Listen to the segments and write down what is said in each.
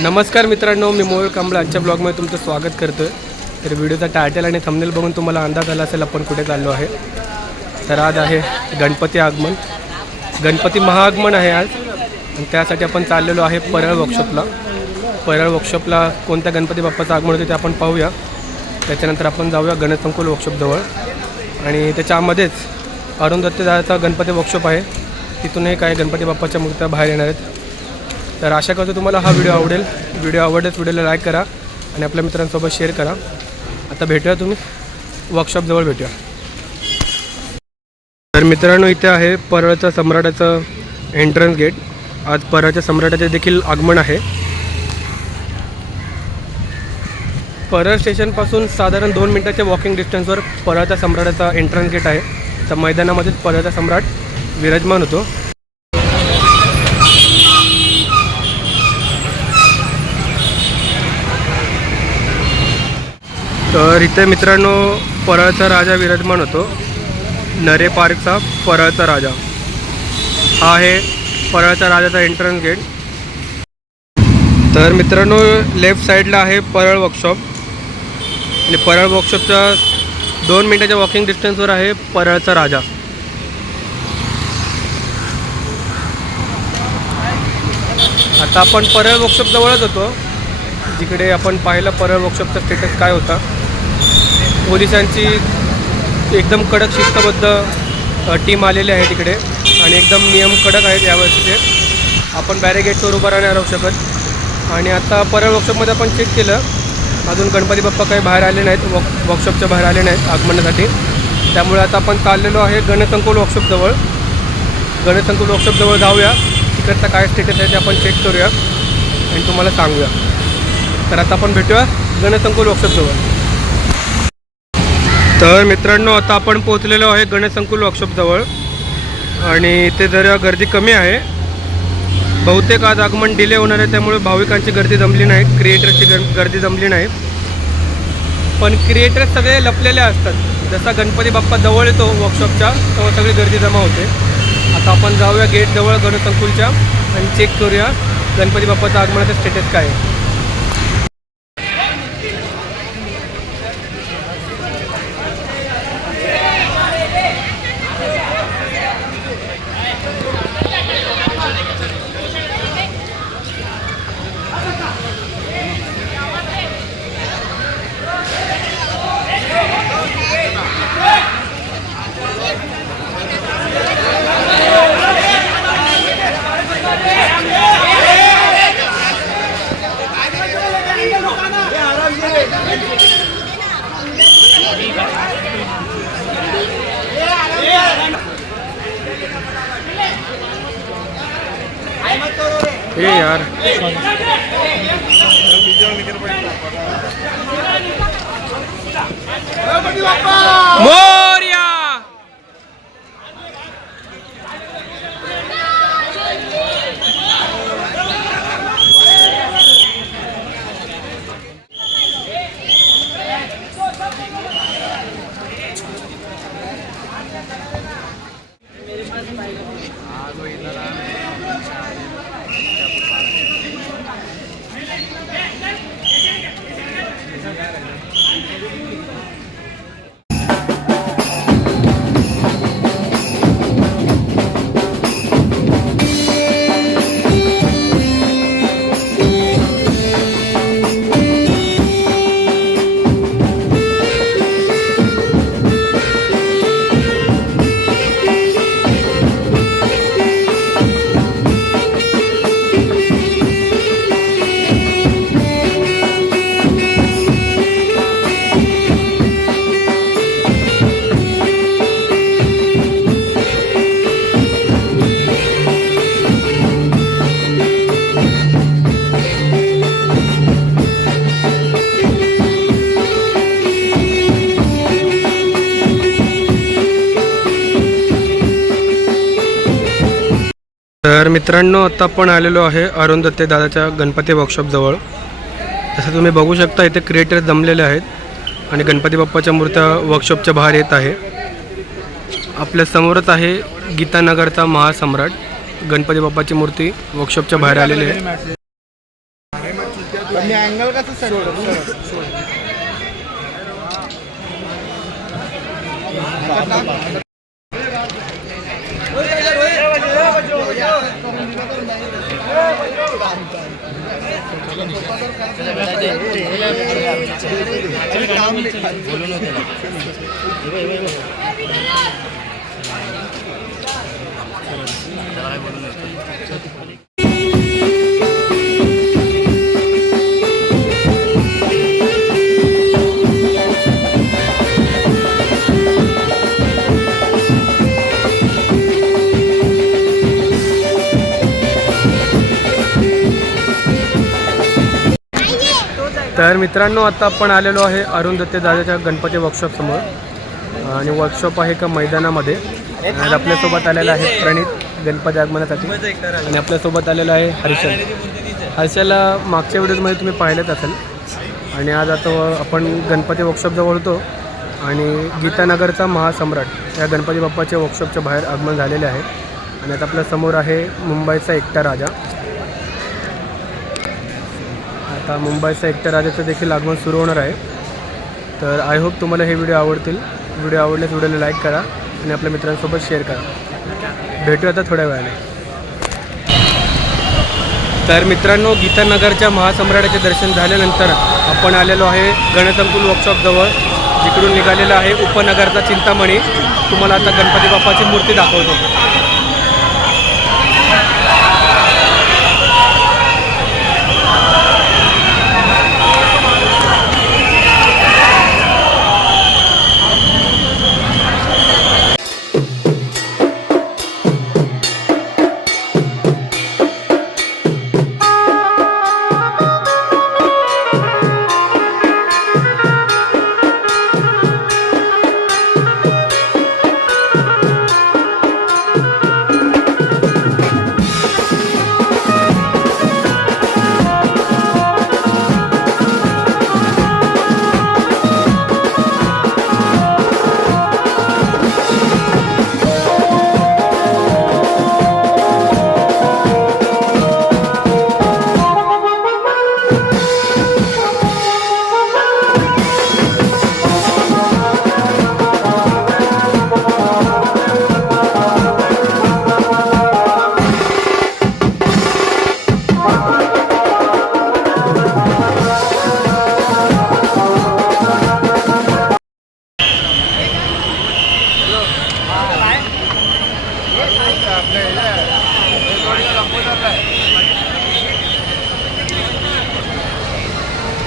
नमस्कार मित्रांनो, मी मोहोळ कांबळे आजच्या ब्लॉगमध्ये तुमचं स्वागत करतो आहे। तर व्हिडिओचा टायटल आणि थंबनेल बघून तुम्हाला अंदाज आला असेल आपण कुठे चाललो आहे। तर आज आहे गणपती आगमन, गणपती महाआगमन आहे आज, आणि त्यासाठी आपण चाललेलो आहे परळ वर्कशॉपला। परळ वर्कशॉपला कोणत्या गणपती बाप्पाचं आगमन होते ते आपण पाहूया। त्याच्यानंतर आपण जाऊया गणेशसंकुल वर्कशॉपजवळ, आणि त्याच्यामध्येच अरुंधती दादाचा गणपती वर्कशॉप आहे, तिथूनही काही गणपती बाप्पाच्या मूर्त्या बाहेर येणार आहेत। तर आशा करतो तुम्हाला हा व्हिडिओ आवडेल। व्हिडिओ आवडल्यास व्हिडिओला लाईक करा आणि आपल्या मित्रांसोबत शेअर करा। आता भेटूया, तुम्ही वर्कशॉपजवळ भेटूया। तर मित्रांनो, इथे आहे परळच्या सम्राटाचं एंट्रन्स गेट। आज परळच्या सम्राटाचे देखील आगमन आहे। परळ स्टेशनपासून साधारण 2 मिनिटाच्या वॉकिंग डिस्टन्सवर परळच्या सम्राटाचा एंट्रन्स गेट आहे। त्या मैदानामध्येच परळचा सम्राट विराजमान होतो। तर इथे मित्रांनो परळचा राजा विराजमान होतो, नरे पार्कचा परळचा राजा। हा आहे परळचा राजाचा एंट्रन्स गेट। तर मित्रांनो, लेफ्ट साईडला आहे परळ वर्कशॉप, आणि परळ वर्कशॉपच्या 2 मिनिटाच्या वॉकिंग डिस्टन्सवर आहे परळचा राजा। आता आपण परळ वर्कशॉपजवळच होतो, जिकडे आपण पाहिलं परळ वर्कशॉपचा स्टेटस काय होता। पोलिसांची एकदम कडक शिस्तबद्ध टीम आलेली आहे तिकडे, आणि एकदम नियम कडक आहेत यावर्षीचे। आपण बॅरिगेटवर उभं राहणार राहू शकत। आणि आता परळ वर्कशॉपमध्ये आपण चेक केलं, अजून गणपती बाप्पा काही बाहेर आले नाहीत, वर्कशॉपच्या बाहेर आले नाहीत आगमनासाठी। त्यामुळे आता आपण चाललेलो आहे गणेशसंकुल वर्कशॉपजवळ। गणेशसंकुल वर्कशॉपजवळ जाऊया, तिकडचा काय स्टेटस आहे ते आपण चेक करूया आणि तुम्हाला सांगूया। तर आता आपण भेटूया गणेशसंकुल वर्कशॉपजवळ। तर मित्रांनो, आता आपण पोहोचलेलो आहे गणेशसंकुल वर्कशॉपजवळ, आणि इथे जरा गर्दी कमी आहे। बहुतेक आज आगमन डिले होणार आहे, त्यामुळे भाविकांची गर्दी जमली नाही, क्रिएटर्सची गर्दी जमली नाही। पण क्रिएटर्स सगळे लपलेले असतात। जसा गणपती बाप्पा जवळ येतो वर्कशॉपच्या, तेव्हा सगळी गर्दी जमा होते। आता आपण जाऊया गेटजवळ गणेशसंकुलच्या आणि चेक करूया गणपती बाप्पाचं आगमनाचं स्टेटस काय आहे। हे यार, मोरया। तर मित्रांनो, आता आपण आलेलो आहे अरुंधती दादाच्या गणपती वर्कशॉपजवळ। जसं तुम्ही बघू शकता, इथे क्रिएटर्स जमलेले आहेत, आणि गणपती बाप्पाच्या मूर्त्या वर्कशॉपच्या बाहेर येत आहे। आपल्या समोरच आहे गीतानगरचा महासम्राट, गणपती बाप्पाची मूर्ती वर्कशॉपच्या बाहेर आलेली आहे। मी अँगल कसं सेट तर मित्रांनो, आता आपण आलेलो आहे अरुण दत्ते दादाच्या गणपती वर्कशॉप समोर आणि वर्कशॉप आहे का मैदानामध्ये. आणि आपल्यासोबत आलेला आहे प्रणित गणपती आगमनासाठी आणि आपल्यासोबत आलेला आहे हर्षल. हर्षलला मागच्या व्हिडिओमध्ये तुम्ही पाहिलेच असेल. आणि आज आता आपण गणपती वर्कशॉपजवळ होतो आणि गीतानगरचा महासम्राट या गणपती बाप्पाचे वर्कशॉपच्या बाहेर आगमन झालेले आहे. आणि आता आपल्या समोर आहे मुंबईचा एकटा राजा. आता मुंबईचा एकटा राजाचं देखील आगमन सुरू होणार आहे. तर आय होप तुम्हाला हे व्हिडिओ आवडतील. व्हिडिओ आवडल्यास व्हिडिओला लाईक करा आणि आपल्या मित्रांसोबत शेअर करा. भेटू आता थोड्या वेळाने. तर मित्रांनो, गीतानगरच्या महासम्राटाचे दर्शन झाल्यानंतर आपण आलेलो आहे गणसंकुल वर्कशॉपजवळ, जिकडून निघालेला आहे उपनगरचा चिंतामणी. तुम्हाला आता गणपती बाप्पाची मूर्ती दाखवतो.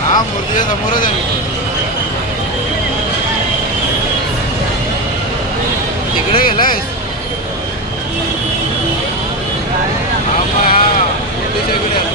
हा मूर्तीच्या समोरच आहे. तिकडे गेलायस? मूर्तीच्या इकडे.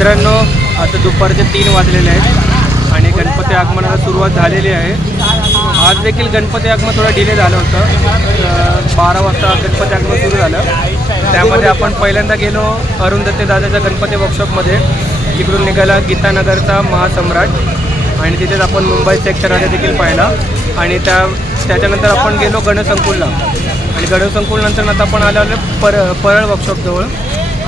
मित्रांनो, आता दुपारचे 3 वाजलेले आहेत आणि गणपती आगमनाला सुरुवात झालेली आहे. आज देखील गणपती आगमन थोडं डिले झालं होतं. 12 वाजता गणपती आगमन सुरू झालं. त्यामध्ये आपण पहिल्यांदा गेलो अरुंधती दादाच्या गणपती वर्कशॉपमध्ये. तिकडून निघाला गीतानगरचा महासम्राट आणि तिथेच आपण मुंबई सेक्टर राजा देखील पाहिला. आणि त्याच्यानंतर आपण गेलो गणसंकुलला आणि गणसंकुलनंतर आता आपण आलो परळ वर्कशॉपजवळ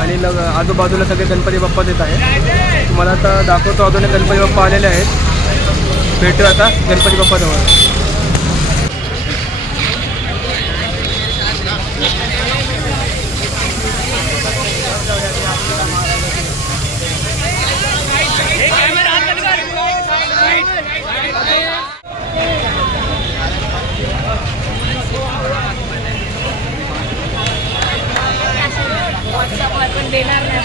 आणि आजूबाजूला सगळे गणपती बाप्पा येत आहे. तुम्हाला आता दाखवतो, अजून गणपती बाप्पा आलेले आहेत. भेटू आता गणपती बाप्पाजवळ. पण देणार नाही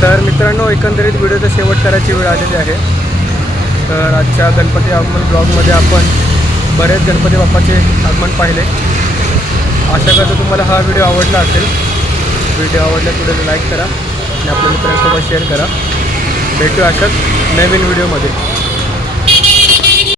तर मित्रांनो, एकंदरीत व्हिडिओचा शेवट करायची वेळ आलेली आहे. तर आजच्या गणपती आगमन ब्लॉगमध्ये आपण बरेच गणपती बाप्पाचे आगमन पाहिले. आशा करतो तुम्हाला हा व्हिडिओ आवडला असेल. व्हिडिओ आवडल्यास व्हिडिओला लाईक करा आणि आपल्या मित्रांसोबत शेअर करा. भेटू अशाच नवीन व्हिडिओमध्ये.